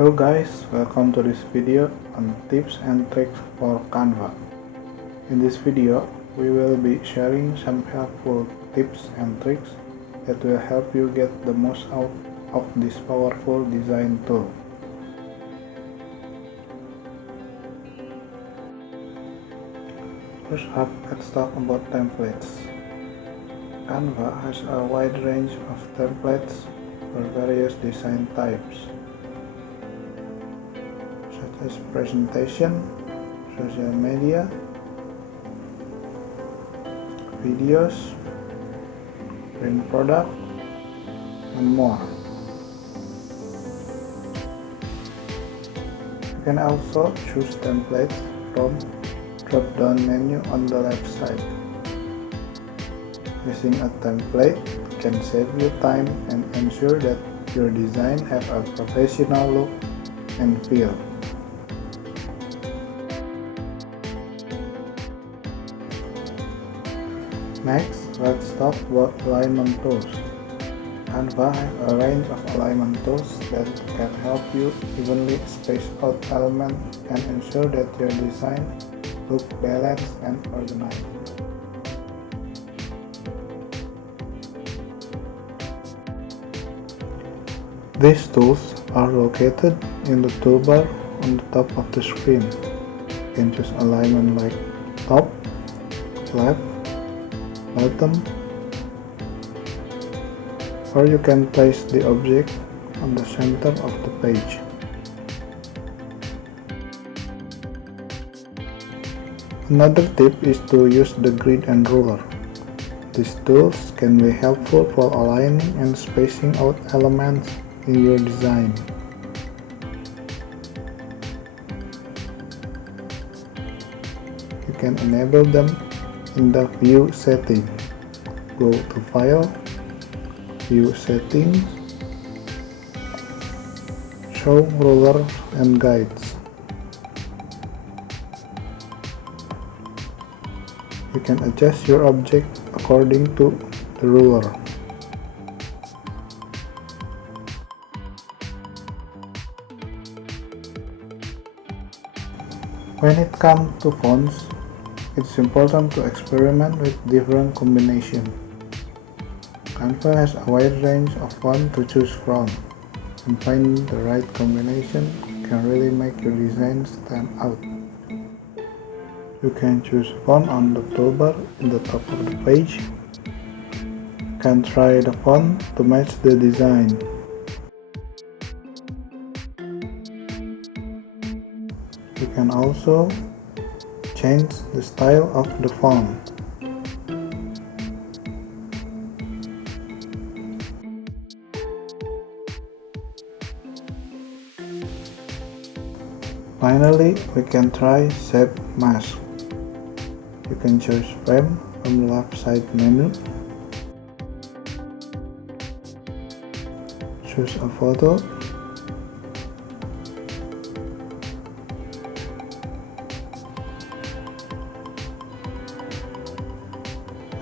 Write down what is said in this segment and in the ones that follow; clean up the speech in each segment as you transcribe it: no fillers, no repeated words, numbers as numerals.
Hello guys, welcome to this video on tips and tricks for Canva. In this video, we will be sharing some helpful tips and tricks that will help you get the most out of this powerful design tool. First up, let's talk about templates. Canva has a wide range of templates for various design types, such as presentation, social media, videos, print product, and more. You can also choose templates from drop-down menu on the left side. Using a template can save you time and ensure that your design have a professional look and feel. Next, let's talk about alignment tools. Canva has a range of alignment tools that can help you evenly space out elements and ensure that your design looks balanced and organized. These tools are located in the toolbar on the top of the screen. You can choose alignment like top, left, bottom, or you can place the object on the center of the page. Another tip is to use the grid and ruler. These tools can be helpful for aligning and spacing out elements in your design. You can enable them in the View setting. Go to File, View Settings, Show Ruler and Guides. You can adjust your object according to the ruler. When it comes to fonts, it's important to experiment with different combinations. Canva has a wide range of fonts to choose from, and finding the right combination can really make your design stand out. You can choose font on the toolbar in the top of the page. You can try the font to match the design. You can also change the style of the font. Finally, we can try Shape Mask. You can choose Frame from the left side menu. Choose a photo.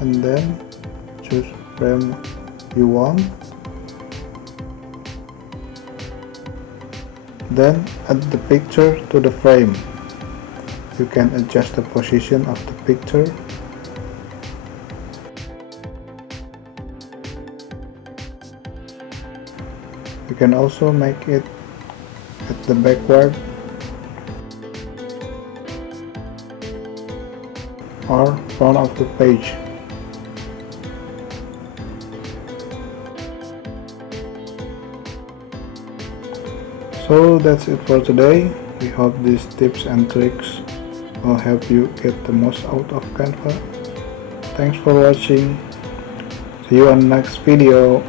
And then choose frame you want. Then add the picture to the frame. You can adjust the position of the picture. You can also make it at the backward or front of the page. So that's it for today. We hope these tips and tricks will help you get the most out of Canva. Thanks for watching. See you on the next video.